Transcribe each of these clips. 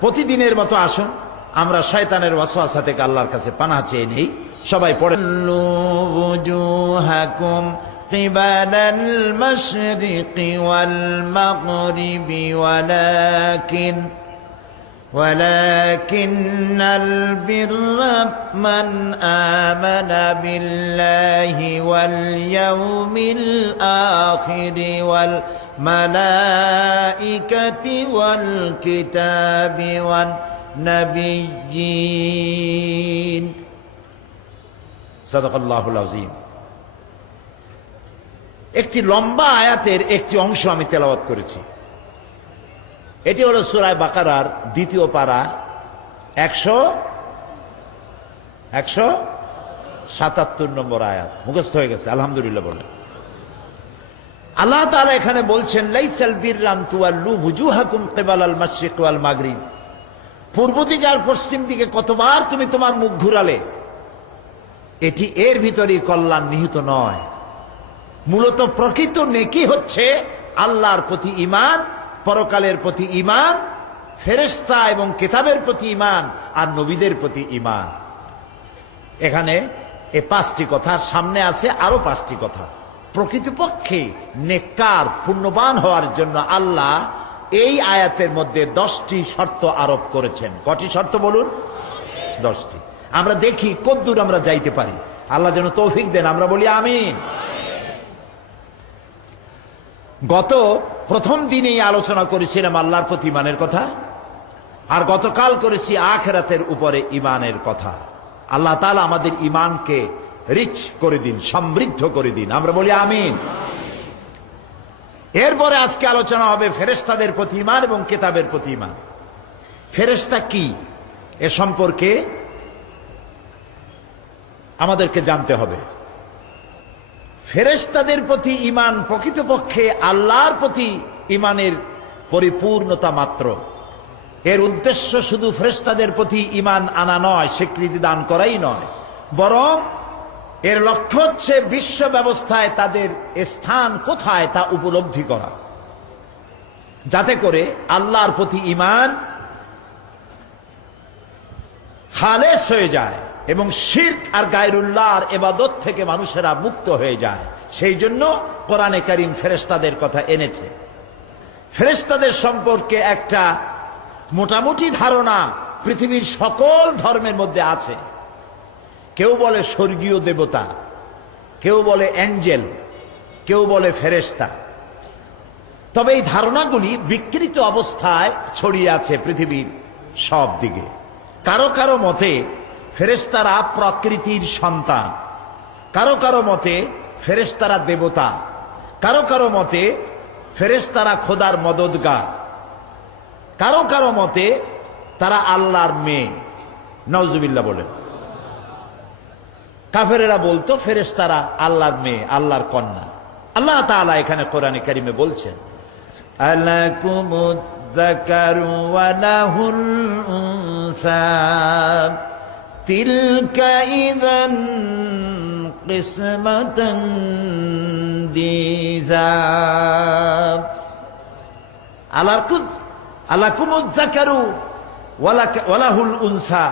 প্রতিদিনের মতো আসুন আমরা শয়তানের ওয়াসওয়াসা থেকে আল্লাহর কাছে পানাহ চেয়ে নেই। সবাই পড়েন ওয়াজুহাকুম কিবালাল মাশরিকি ওয়াল মাগরিবি ولكن البر من آمن بالله واليوم الآخر والملائكة والكتاب والنبيين صدق الله العظيم। একটি লম্বা আয়াতের একটি অংশ আমি তেলাওয়াত করেছি। এটি হলো সূরা বাকারার দ্বিতীয় পারা 177 নম্বর আয়াত। মুখস্থ হয়ে গেছে আলহামদুলিল্লাহ বলেন। আল্লাহ তাআলা এখানে বলছেন লাইসাল বিররান তুওয়াল্লু ওয়ুজুহাকুম কিবালাল মাশরিক ওয়াল মাগরিব, পূর্ব দিকে আর পশ্চিম দিকে কতবার তুমি তোমার মুখ ঘুরালে, এটি এর ভিতরেই কল্যাণ নিহিত নয়। মূলত প্রকৃত নেকি হচ্ছে আল্লাহর প্রতি ঈমান, পরকালের প্রতি ঈমান, ফেরেশতা এবং কিতাবের প্রতি ঈমান আর নবীদের প্রতি ঈমান। এখানে এই 5টি কথা, সামনে আছে আরো 5টি কথা। প্রকৃতপক্ষে নেককার পুণ্যবান হওয়ার জন্য আল্লাহ এই আয়াতের মধ্যে 10টি শর্ত আরোপ করেছেন। কটি শর্ত বলুন? 10টি। আমরা দেখি কতদূর আমরা যাইতে পারি। আল্লাহ যেন তৌফিক দেন, আমরা বলি আমিন। গত প্রথম দিনেই আলোচনা করেছিলাম আল্লাহর প্রতি ঈমানের কথা, আর গতকাল করেছি আখিরাতের উপরে ঈমানের কথা। আল্লাহ তাআলা আমাদের ঈমানকে রিচ করে দিন, সমৃদ্ধ করে দিন, আমরা বলি আমিন। এরপরে আজকে আলোচনা হবে ফেরেশতাদের প্রতি ঈমান এবং কিতাবের প্রতি ঈমান। ফেরেশতা কি এ সম্পর্কে আমাদেরকে জানতে হবে। ফেরেশতাদের প্রতি ঈমান প্রকৃতপক্ষে আল্লাহর প্রতি ঈমানের পরিপূর্ণতা মাত্র। এর উদ্দেশ্য শুধু ফেরেশতাদের প্রতি ঈমান আনা নয়, স্বীকৃতি দান করাই নয়, বরং এর লক্ষ্য হচ্ছে বিশ্ব ব্যবস্থায় তাদের স্থান কোথায় তা উপলব্ধি করা, যাতে করে আল্লাহর প্রতি ঈমান খালেস হয়ে যায় এবং শিরক আর গায়রুল্লাহর ইবাদত থেকে মানুষেরা মুক্ত হয়ে যায়। সেই জন্য কোরআনে কারীম ফেরেশতাদের কথা এনেছে। ফেরেশতাদের সম্পর্কে একটা মোটামুটি ধারণা পৃথিবীর সকল ধর্মের মধ্যে আছে। কেউ বলে স্বর্গীয় দেবতা, কেউ বলে অ্যাঞ্জেল, কেউ বলে ফেরেশতা। তবে এই ধারণাগুলি বিকৃত অবস্থায় ছড়িয়ে আছে পৃথিবীর সব দিকে। কারো কারো মতে ফেরেশতারা প্রকৃতির সন্তান, কারো কারো মতে ফেরেশতারা দেবতা, কারো কারো মতে ফেরেশতারা খোদার মদদগার, কারো কারো মতে তারা আল্লাহর মেয়ে। নাউজুবিল্লাহ বলেন। কাফেরেরা বলতো ফেরেশতারা আল্লাহর মেয়ে, আল্লাহর কন্যা। আল্লাহ তাআলা এখানে কোরআনে কারিমে বলছেন আলাকুমুয যাকারু ওয়া লাহুল উনসা তিলকা ইযান কিসমাতান দিযা। আলাকুমুয যাকারু ওয়া লাহুল উনসা,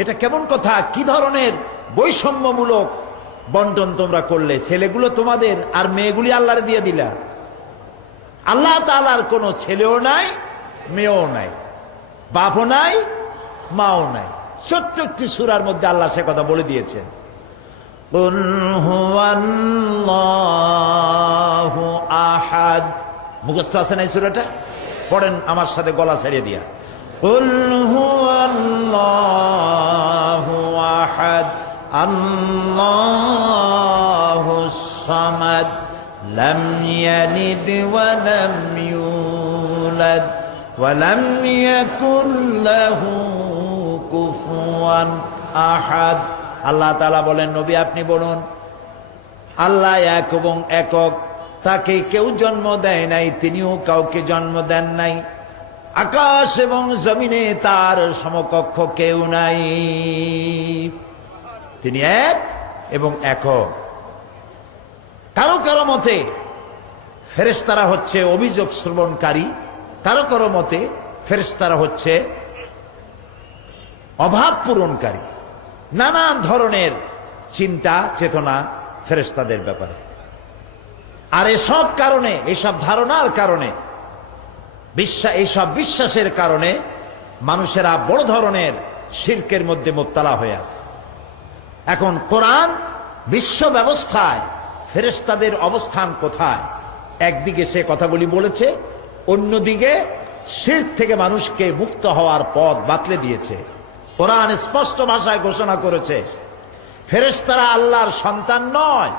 এটা কেমন কথা? কি ধরনের বৈষম্যমূলক বন্টন তোমরা করলে? ছেলেগুলো তোমাদের আর মেয়েগুলি আল্লাহর দিয়ে দিলা। আল্লাহ তাআলার কোনো ছেলেও নাই, মেয়েও নাই, বাপও নাই, মাও নাই। ছোট্ট একটি সূরার মধ্যে আল্লাহ সে কথা বলে দিয়েছেন। কুল হুয়াল্লাহু আহাদ। মুখস্থ আছে না এই সূরাটা? পড়েন আমার সাথে গলা ছেড়ে দিয়া। কুল হুয়াল্লাহু আহাদ আল্লাহুস সামাদ লাম ইয়ালিদ ওয়া লাম ইউলাদ ওয়া লাম ইয়াকুল লাহু কুফুয়ান আহাদ। আল্লাহ তাআলা বলেন, নবী আপনি বলুন, আল্লাহ এক এবং একক, তাকে কেউ জন্ম দেয় নাই, তিনিও কাউকে জন্ম দেন নাই। আকাশ এবং জমিনে তার সমকক্ষ কেউ নাই। তিনি এক এবং একক। কারো কারো মতে ফেরেশতারা হচ্ছে অভিযোগ শ্রবণকারী, কারো কারো মতে ফেরেশতারা হচ্ছে অভাব পূরণকারী, নানান ধরনের চিন্তা চেতনা ফেরেশতাদের ব্যাপারে। আর এসব কারণে, এসব ধারণার কারণে, এইসব বিশ্বাসের কারণে মানুষেরা বড় ধরনের শিরকের মধ্যে মুবতালা হয়ে আছে। এখন কোরআন বিশ্ব ব্যবস্থায় ফেরেশতাদের অবস্থান কোথায়, একদিকে সে কথাগুলি বলেছে, অন্যদিকে শিরক থেকে মানুষকে মুক্ত হওয়ার পথ বাতলে দিয়েছে। কোরআন স্পষ্ট ভাষায় ঘোষণা করেছে ফেরেশতারা আল্লাহর সন্তান নয়,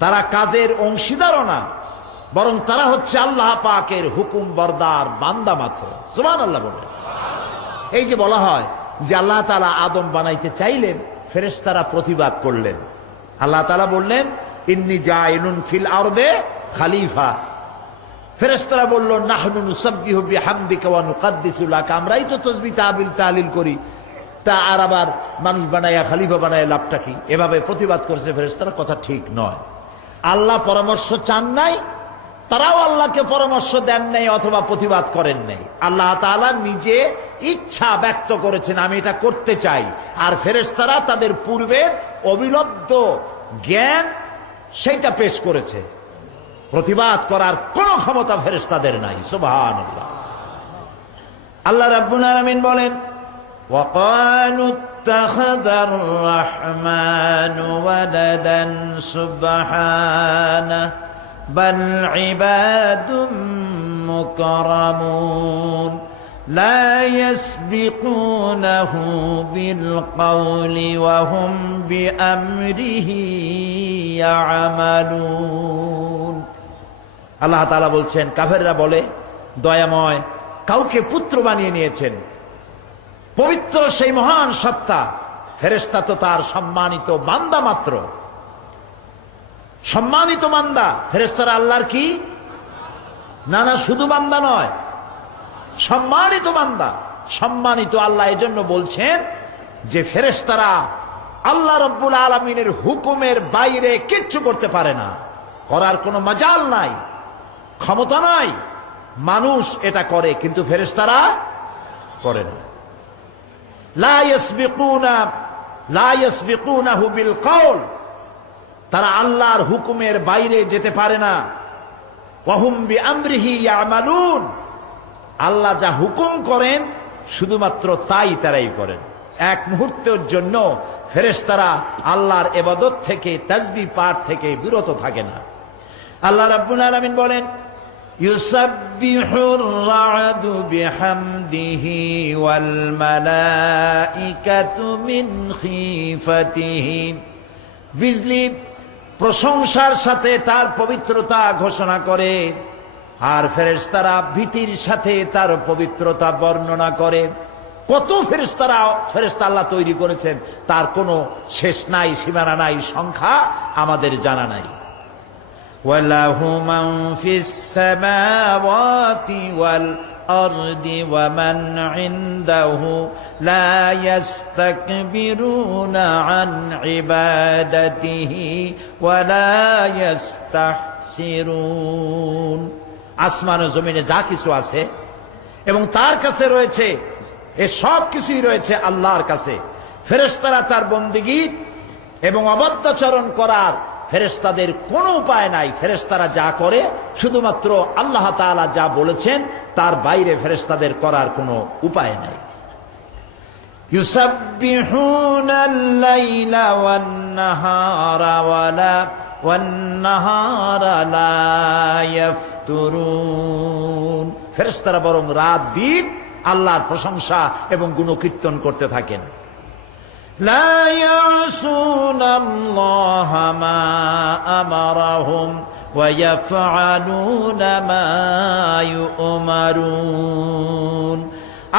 তারা কাজের অংশীদারও না, বরং তারা হচ্ছে আল্লাহ পাকের হুকুম বরদার বান্দা মাত্র। সুবহানাল্লাহ বলে। এই যে বলা হয় যে আল্লাহ তাআলা আদম বানাইতে চাইলেন, ফেরেশতারা প্রতিবাদ করলেন। আল্লাহ তাআলা বললেন ইন্নী জাইলুন ফিল আরদে খলিফা। ফেরেশতারা বলল নাহনু নুসাব্বিহু বিহামদিকা ওয়া নুকাদ্দিসু লাক, আমরাই তো তাসবিহ তাহলিল করি, তা আর আবার মানুষ বানায়া খলিফা বানায়া লাভটা কি? এভাবে প্রতিবাদ করছে ফেরেশতারা। কথা ঠিক নয়। আল্লাহ পরামর্শ চান নাই, তারাও আল্লাহকে পরামর্শ দেন নাই অথবা প্রতিবাদ করেন নাই। আল্লাহ তাআলা নিজে ইচ্ছা ব্যক্ত করেছেন আমি এটা করতে চাই, আর ফেরেশতারা তাদের পূর্বের অবিলব্ধ জ্ঞান সেটা পেশ করেছে। প্রতিবাদ করার কোনো ক্ষমতা ফেরেশতাদের নাই। সুবহানাল্লাহ। আল্লাহ রাব্বুল আলামিন বলেন ওয়াকালু ইত্তাখাযার রাহমানু ওয়ালাদান সুবহানাহু বাল ইবাদুম মুকাররামুন লা ইয়াসবিকুনাহু বিল কওলি ওয়া হুম বিআমরিহি ইয়ামালুন। আল্লাহ তাআলা বলছেন কাফেররা বলে দয়াময় কাউকে পুত্র বানিয়ে নিয়েছেন। পবিত্র সেই মহান সত্তা, ফেরেশতা তো তার সম্মানিত বান্দা মাত্র, সম্মানিত বান্দা। ফেরেশতারা আল্লাহর কি? না না, শুধু বান্দা নয়, সম্মানিত বান্দা। সম্মানিত আল্লাহ এজন্য বলছেন যে ফেরেশতারা আল্লাহ রাব্বুল আলামিনের হুকুমের বাইরে কিচ্ছু করতে পারে না, করার কোনো মাজাল নাই, ক্ষমতা নাই। মানুষ এটা করে কিন্তু ফেরেশতারা করে না। লা ইয়াসবিকুনাহু বিল কওল, তারা আল্লাহর হুকুমের বাইরে যেতে পারে না। ওয়া হুম বিআমরিহি ইয়ামালুন, আল্লাহ যা হুকুম করেন শুধুমাত্র তাই তারাই করেন। এক মুহূর্তের জন্য ফেরেশতারা আল্লাহর ইবাদত থেকে, তাসবিহ পাঠ থেকে বিরত থাকে না। আল্লাহ রাব্বুল আলামিন বলেন ইউসাব্বিহুর রা'দু বিহামদিহি ওয়াল মালাইকাতু মিন খিফাতিহি, বিজলি প্রশংসার সাথে তার পবিত্রতা ঘোষণা করে, আর ফেরেশতারা ভীতির সাথে তার পবিত্রতা বর্ণনা করে। কত ফেরেশতা আল্লাহ তৈরি করেছেন তার কোনো শেষ নাই, সীমানা নাই, সংখ্যা আমাদের জানা নাই। ওয়ালাহু মান ফিস সামাওয়াতি ওয়াল আরদি ওয়া মান ইনদাহু লা ইস্তাকবিরুনা আন ইবাদাতিহি ওয়া লা ইস্তাহসিরুন। আসমান ও জমিনে যা কিছু আছে এবং তার কাছে রয়েছে, এ সব কিছুই রয়েছে আল্লাহর কাছে। ফেরেশতারা তার বন্দেগী এবং অবাধ্যাচরণ করার ফেরেশতাদের কোনো উপায় নাই। ফেরেশতারা যা করে শুধুমাত্র আল্লাহ তাআলা যা বলেছেন তার বাইরে ফেরেশতাদের করার কোনো উপায় নাই। ইউসাব্বিহুনাল লাইলা ওয়ান নাহারা ওয়ান নাহারা লা ইয়াফতুরুন, ফেরেশতারা বরং রাত দিন আল্লাহর প্রশংসা এবং গুণকীর্তন করতে থাকেন। লা ইয়াসুনাল্লাহা মা আমারাহুম ওয়া ইয়াফআলুনা মা ইউমারুন,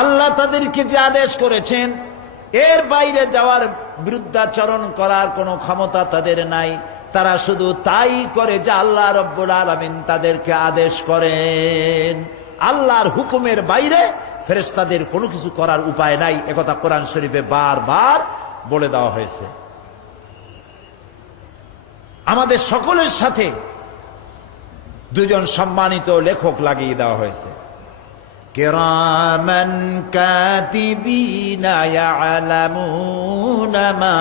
আল্লাহ তাদেরকে যে আদেশ করেছেন এর বাইরে যাওয়ার, বিরুদ্ধাচরণ করার কোনো ক্ষমতা তাদের নাই। তারা শুধু তাই করে যা আল্লাহ রাব্বুল আলামিন তাদেরকে আদেশ করেন। আল্লাহর হুকুমের বাইরে ফেরেশতাদের কোনো কিছু করার উপায় নাই। একথা কোরআন শরীফে বারবার বলে দেওয়া হয়েছে। আমাদের সকলের সাথে দুজন সম্মানিত লেখক লাগিয়ে দেওয়া হয়েছে। কিরামান কাতিবিনা ইয়ালামুনা মা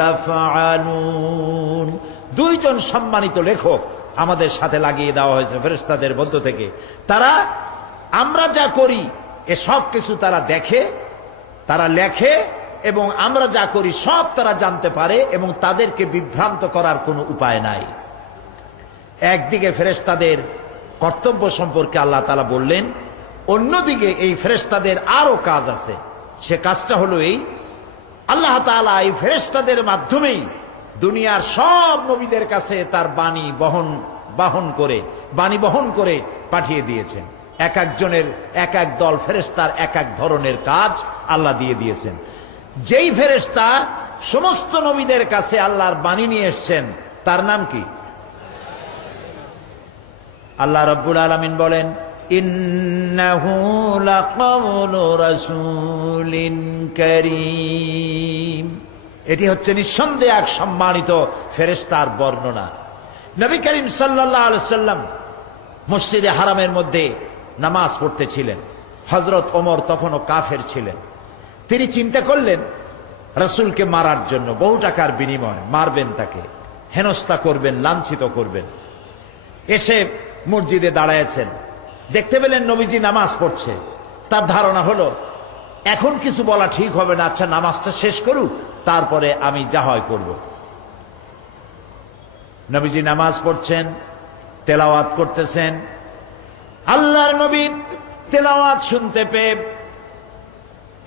তাফআলুন। দুইজন সম্মানিত লেখক আমাদের সাথে লাগিয়ে দেওয়া হয়েছে ফেরেশতাদের মধ্য থেকে। তারা আমরা যা করি এ সব কিছু তারা দেখে, তারা লেখে, এবং আমরা যা করি সব তারা জানতে পারে, এবং তাদেরকে বিভ্রান্ত করার কোনো উপায় নাই। একদিকে ফেরেশতাদের কর্তব্য সম্পর্কে আল্লাহ তাআলা বললেন, অন্যদিকে এই ফেরেশতাদের আরো কাজ আছে। সে কাজটা হলো এই, আল্লাহ তাআলা এই ফেরেশতাদের মাধ্যমেই দুনিয়ার সব নবীদের কাছে তার বাণী বহন করে পাঠিয়ে দিয়েছেন। এক একজনের এক এক দল ফেরেশতার এক এক ধরনের কাজ আল্লাহ দিয়ে দিয়েছেন। যেই ফেরেশতা সমস্ত নবীদের কাছে আল্লাহর বাণী নিয়ে এসেছেন তার নাম কি? আল্লাহ রাব্বুল আলামিন বলেন, ইন্নাহু লাকাউলু রাসূলিন কারীম। এটি হচ্ছে নিঃসন্দেহে এক সম্মানিত ফেরেশতার বর্ণনা। নবী করিম সাল্লাল্লাহু আলাইহি সাল্লাম মসজিদে হারামের মধ্যে নামাজ পড়তেছিলেন। হযরত ওমর তখনও কাফের ছিলেন। তিনি চিন্তা করলেন রাসূলকে মারার জন্য, বহু টাকার বিনিময় মারবেন, তাকে হেনস্থা করবেন, লাঞ্ছিত করবেন। এসে মসজিদে দাঁড়ায়ছেন, দেখতে পেলেন নবীজি নামাজ পড়ছে। তার ধারণা হলো এখন কিছু বলা ঠিক হবে না, আচ্ছা নামাজটা শেষ করুক, তারপরে আমি যা হয় করব। নবীজি নামাজ পড়ছেন, তেলাওয়াত করতেছেন। আল্লাহর নবী তেলাওয়াত শুনতে পেয়ে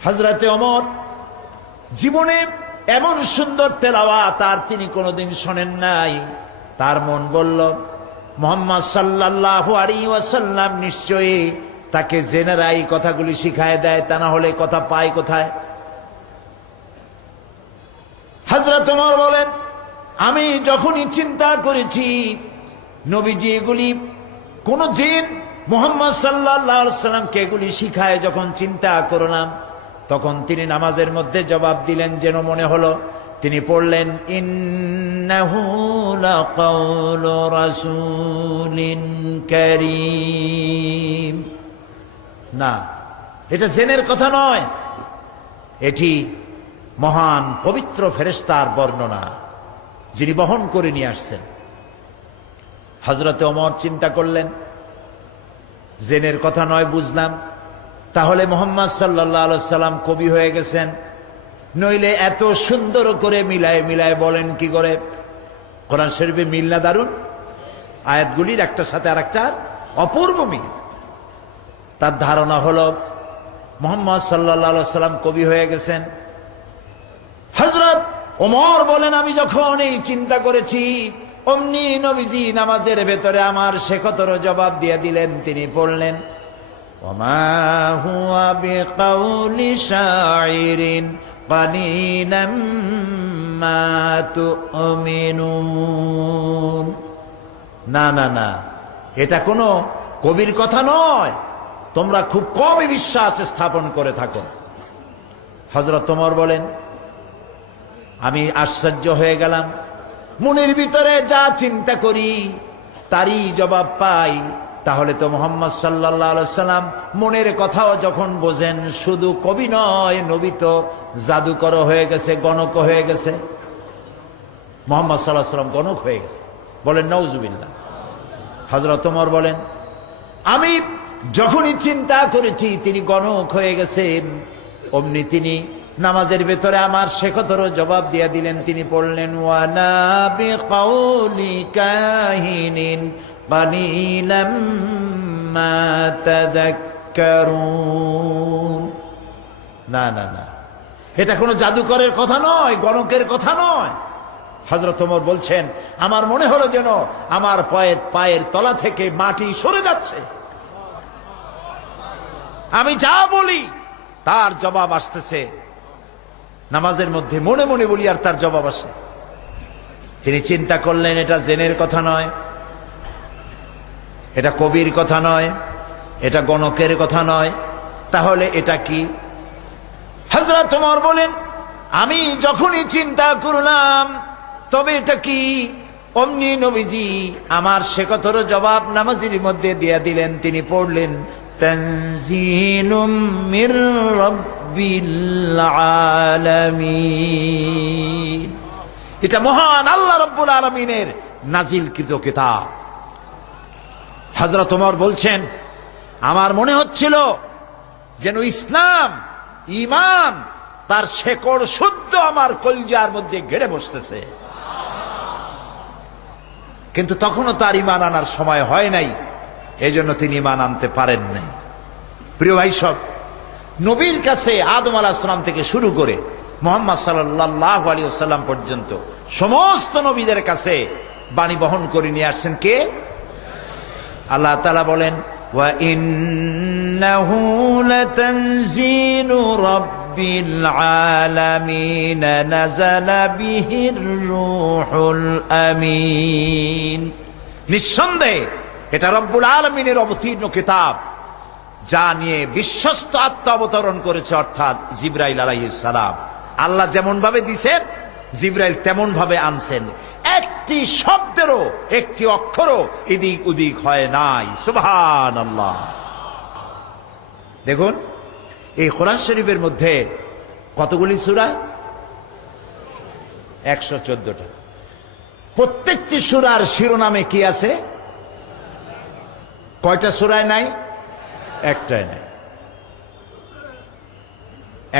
হযরতে ওমর জীবনে এমন সুন্দর তেলাওয়াত আর তিনি কোনোদিন শোনেন নাই। তার মন বলল, মুহাম্মদ সাল্লাল্লাহু আলাইহি ওয়াসাল্লাম নিশ্চয়ই তাকে জেনারা এই কথাগুলি শিখায় দেয়, তা না হলে কথা পায় কোথায়? হযরত ওমর বলেন, আমি যখনই চিন্তা করেছি নবীজি এগুলি কোন জিন মুহাম্মদ সাল্লাল্লাহু আলাইহি ওয়াসাল্লামকে এগুলি শিখায়, যখন চিন্তা করলাম তখন তিনি নামাজের মধ্যে জবাব দিলেন, যেন মনে হলো তিনি পড়লেন, ইন্নাহু লাকাউলু রাসূলিন কারীম। না, এটা জেনের কথা নয়, এটি মহান পবিত্র ফেরেশতার বর্ণনা, যিনি বহন করে নিয়ে আসছেন। হযরতে ওমর চিন্তা করলেন, জেনের কথা নয় বুঝলাম, তাহলে মুহাম্মদ সাল্লাল্লাহু আলাইহি ওয়াসাল্লাম কবি হয়ে গেছেন, নইলে এত সুন্দর করে মিলায় মিলায় বলেন কি করে? কোরআন শরীফে মিল না দারুন? আয়াতগুলির একটার সাথে আরেকটার অপূর্ব মিল। তার ধারণা হলো মুহাম্মদ সাল্লাল্লাহু আলাইহি ওয়াসাল্লাম কবি হয়ে গেছেন। হযরত ওমর বলেন, আমি যখন এই চিন্তা করেছি অমনি নবীজি নামাজের ভেতরে আমার শেখতর জবাব দিয়ে দিলেন। তিনি বললেন, ওমা হুয়া বিকাউলি শাইরিন কালিলাম মা তুমিনুন। না না না, এটা কোনো কবির কথা নয়, তোমরা খুব কমই বিশ্বাস স্থাপন করে থাকো। হযরত ওমর বলেন, আমি আশ্চর্য হয়ে গেলাম, মনের ভিতরে যা চিন্তা করি তারই জবাব পাই। তাহলে তো মুহাম্মদ সাল্লাল্লাহু আলাইহি ওয়াসাল্লাম মনের কথাও যখন বোঝেন, শুধু কবি নয়, নবী তো জাদুকর হয়ে গেছে, গণক হয়ে গেছে। মুহাম্মদ সাল্লাল্লাহু আলাইহি ওয়াসাল্লাম গণক হয়ে গেছে, বলেন নাউজুবিল্লাহ। হযরত ওমর বলেন, আমি যখনই চিন্তা করেছি তিনি গণক হয়ে গেছেন, অমনি তিনি নামাজের ভেতরে আমার শেখতর জবাব দিয়া দিলেন। তিনি পড়লেন, ওয়ানা বিকাউলি কাহিনিন কালিলাম মা তাযাক্কারুন। না না না, এটা কোনো জাদুকরের কথা নয়, গণকের কথা নয়। হযরত ওমর বলছেন, আমার মনে হলো যেন আমার পায়ের তলা থেকে মাটি সরে যাচ্ছে। আমি যা বলি তার জবাব আসতেছে, নামাজের মধ্যে মনে মনে বলি আর তার জবাব আসে। তিনি চিন্তা করলেন, এটা জেনের কথা নয়, এটা কবির কথা নয়, এটা গণকের কথা নয়, তাহলে এটা কি? হযরত ওমর বলেন, আমি যখনই চিন্তা করলাম তবে এটা কি, অমনি নবীজি আমার শেখতর জবাব নামাজের মধ্যে দিয়া দিলেন। তিনি পড়লেন, তানজিলুম মির রাব্বিল আলামিন। এটা মহান আল্লাহ রাব্বুল আলামিনের নাজিলকৃত কিতাব। হযরত ওমর বলছেন, আমার মনে হচ্ছিল যেন ইসলাম, ঈমান তার শেকড় শুদ্ধ আমার কলজার মধ্যে গেড়ে বসতেছে। কিন্তু তখনও তার ঈমান আনার সময় হয় নাই, এজন্য তিনি ঈমান আনতে পারেন নাই। প্রিয় ভাই সব, নবীর কাছে আদম আলাইহিস সালাম থেকে শুরু করে মুহাম্মদ সাল্লাল্লাহু আলাইহি ওয়াসাল্লাম পর্যন্ত সমস্ত নবীদের কাছে বাণী বহন করে নিয়ে আসছেন কে? আল্লাহ তাআলা বলেন, ওয়া ইন্নাহু লাতানজিলু রাব্বিল আলামিন নাযালা বিহির রূহুল আমিন। নিঃসন্দেহে এটা রব্বুল আলামিনের অবতীর্ণ কিতাব, যা নিয়ে বিশ্বস্ত আত্মা অবতরণ করেছে, অর্থাৎ জিবরাইল আলাইহিস সালাম। আল্লাহ যেমন ভাবে দিয়েছেন, জিবরাইল তেমন ভাবে আনছেন। একটি শব্দেরও, একটি অক্ষরও এদিক ওদিক হয় নাই। সুবহানাল্লাহ। দেখুন, এই কোরআন শরীফের মধ্যে কতগুলি সূরা? 114টা। প্রত্যেকটি সূরার শিরোনামে কি আছে? কয়টা সূরায় নাই? একটাই নাই।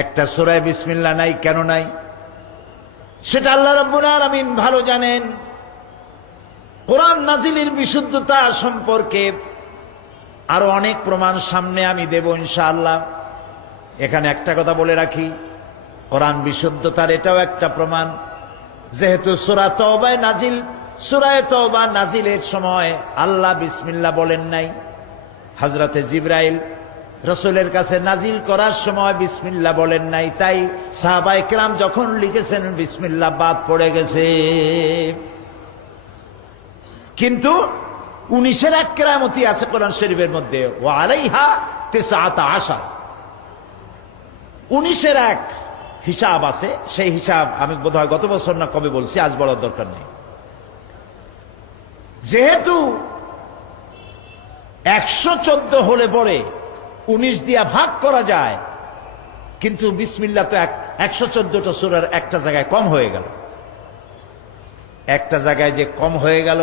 একটা সূরায় বিসমিল্লাহ নাই। কেন নাই? সেটা আল্লাহ রাব্বুল আলামিন ভালো জানেন। কোরআন নাজিলের বিশুদ্ধতা সম্পর্কে আরো অনেক প্রমাণ সামনে আমি দেব ইনশাআল্লাহ। এখানে একটা কথা বলে রাখি, কোরআন বিশুদ্ধতার এটাও একটা প্রমাণ। যেহেতু সূরা তওবায় নাজিল, সূরা তওবা নাজিলের সময় আল্লাহ বিসমিল্লাহ বলেন নাই। হযরতে জিবরাইল রাসূলের কাছে নাজিল করার সময় বিসমিল্লাহ বলেন নাই। তাই সাহাবায়ে কেরাম যখন লিখেছেন বিসমিল্লাহ বাদ পড়ে গেছে। কিন্তু 19-এর এক কেরামতি আছে কোরআন শরীফের মধ্যে, ওয়া আলাইহা 19। 19-এর এক হিসাব আছে। সেই হিসাব আমি বোধহয় গত বছর না কবে বলছি, আজ বলার দরকার নেই। যেহেতু 114 হলে পরে 19 দিয়া ভাগ করা যায়, কিন্তু বিসমিল্লাহ তো 114টা সূরার একটা জায়গায় কম হয়ে গেল। একটা জায়গায় যে কম হয়ে গেল,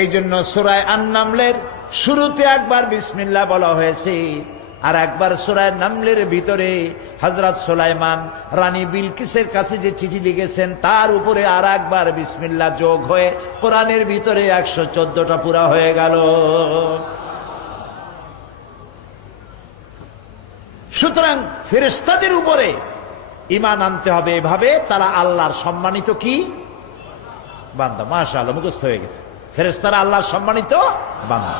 এই জন্য সূরা আন-নামলের শুরুতে একবার বিসমিল্লাহ বলা হয়েছে, আর একবার সূরা নামলের ভিতরে হযরত সুলাইমান রানী বিলকিসের কাছে যে চিঠি লিখেছেন তার উপরে আর একবার বিসমিল্লাহ যোগ হয়ে কোরআনের ভিতরে 114টা পুরা হয়ে গেল। সুতরাং ফেরেশতাদের উপরে ঈমান আনতে হবে এভাবে, তারা আল্লাহর সম্মানিত কি বান্দা। মাশাআল্লাহ, মুখস্থ হয়ে গেছে। ফেরেশতারা আল্লাহর সম্মানিত বান্দা,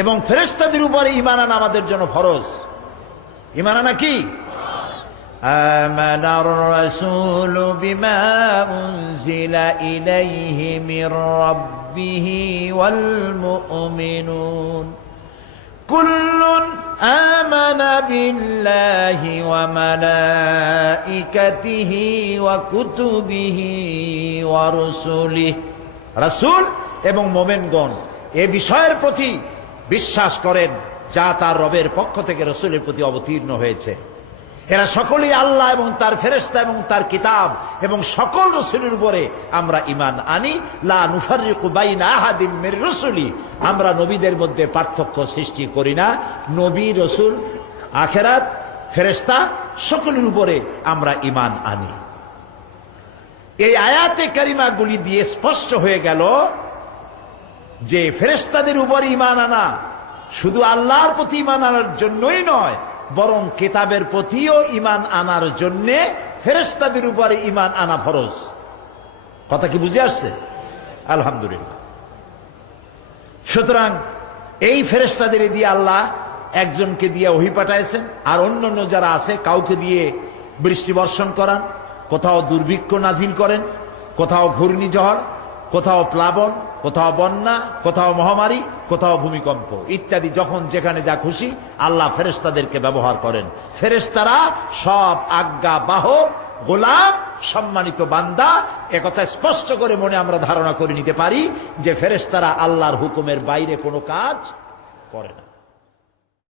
এবং ফেরেশতাদের উপরে ঈমান আনা আমাদের জন্য ফরজ। ঈমান আনা কি? আমানার রাসূলু বিমা উনজিলা ইলাইহি মির রাব্বিহি ওয়াল মুমিনুন কুল্লুন আমানা বিল্লাহি ওয়া মালাইকাতিহি ওয়া কুতুবিহি ওয়া রুসুলিহি। রাসূল এবং মুমিনগণ এ বিষয়ের প্রতি বিশ্বাস করেন যা তার রবের পক্ষ থেকে রাসূলের প্রতি অবতীর্ণ হয়েছে। এরা সকলেই আল্লাহ এবং তার ফেরেশতা এবং তার কিতাব এবং সকল রাসূলের উপরে আমরা ঈমান আনি। লা নুফাররিকু বাইনা আহাদিম মির রুসুলি, আমরা নবীদের মধ্যে পার্থক্য সৃষ্টি করি না। নবী, রাসূল, আখিরাত, ফেরেশতা সকলের উপরে আমরা ঈমান আনি। এই আয়াতে কারিমাগুলি দিয়ে স্পষ্ট হয়ে গেল যে ফেরেশতাদের উপর ঈমান আনা শুধু আল্লাহর প্রতি ঈমান আনার জন্যই নয়, বরং কিতাবের প্রতিও ঈমান আনার জন্য ফেরেশতাদের উপরে ঈমান আনা ফরজ। কথা কি বুঝে আসছে? আলহামদুলিল্লাহ। সুতরাং এই ফেরেশতাদের দিয়ে আল্লাহ একজনকে দিয়ে ওহী পাঠাইছেন, আর অন্যান্য যারা আছে কাউকে দিয়ে বৃষ্টি বর্ষণ করান, কোথাও দুর্ভিক্ষ নাজিল করেন, কোথাও ঘূর্ণিঝড়, কোথাও প্লাবন, কোথাও বন্যা, কোথাও মহামারী, কোথাও ভূমিকম্প ইত্যাদি। যখন যেখানে যা খুশি আল্লাহ ফেরেশতাদেরকে ব্যবহার করেন। ফেরেশতারা সব আজ্ঞা বাহক, গোলাম, সম্মানিত বান্দা। একথা স্পষ্ট করে মনে আমরা ধারণা করে নিতে পারি যে ফেরেশতারা আল্লাহর হুকুমের বাইরে কোনো কাজ করে না।